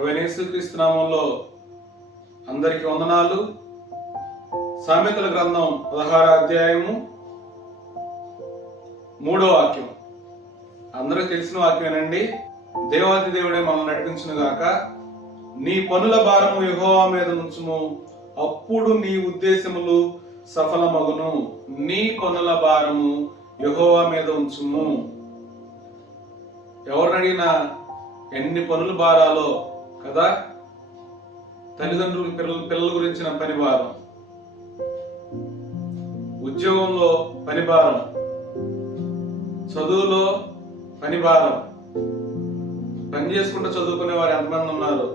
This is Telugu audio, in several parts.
ప్రభువైన యేసుక్రీస్తు నామములో అందరికీ వందనాలు. సామెతల గ్రంథం 16వ అధ్యాయము 3వ వాక్యం అందరూ తెలిసిన వాక్యమేనండి. దేవాది దేవుడే మనల్ని నడిపించును గాక. నీ పనుల భారము యెహోవా మీద ఉంచుము, అప్పుడు నీ ఉద్దేశములు సఫలమగును. నీ పనుల భారము యెహోవా మీద ఉంచుము. ఎవరిని అడిగినా ఎన్ని పనులు భారాలో కదా. తల్లిదండ్రులు పిల్లల గురించిన పని భారం, ఉద్యోగంలో పని భారం, చదువులో పని భారం. పని చేసుకుంటూ చదువుకునే వారు ఎంతమంది ఉన్నారు?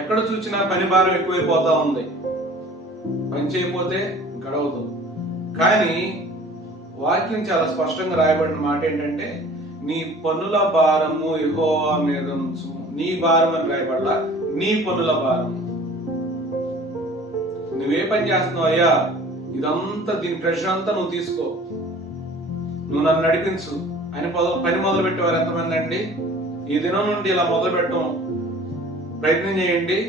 ఎక్కడ చూసినా పని భారం ఎక్కువైపోతా ఉంది. పని చేయకపోతే గడవదు. కానీ వాక్యం చాలా స్పష్టంగా రాయబడిన మాట ఏంటంటే, నీ పనుల భారము యెహోవా మీద ఉంచుము. నీ భారం అని రాయబడలా, నీ పనుల భారం. నువ్వే పని చేస్తున్నావు అయ్యా, ఇదంతా దీని ప్రెషర్ అంతా నువ్వు తీసుకో, నువ్వు నన్ను నడిపించు అని పని మొదలు పెట్టేవారు ఎంతమంది అండి? ఈ దినం నుండి ఇలా మొదలు పెట్టడం ప్రయత్నం చేయండి.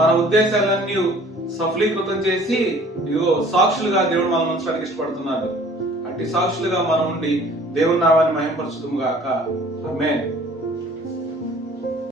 మన ఉద్దేశాలన్నీ సఫలీకృతం చేసి ఇదిగో సాక్షులుగా దేవుడు మనం ఉంచడానికి ఇష్టపడుతున్నాడు. అట్టి సాక్షులుగా మనం ఉండి దేవుని నామాన్ని మహిమపరచుదుము గాక. ఆమేన్.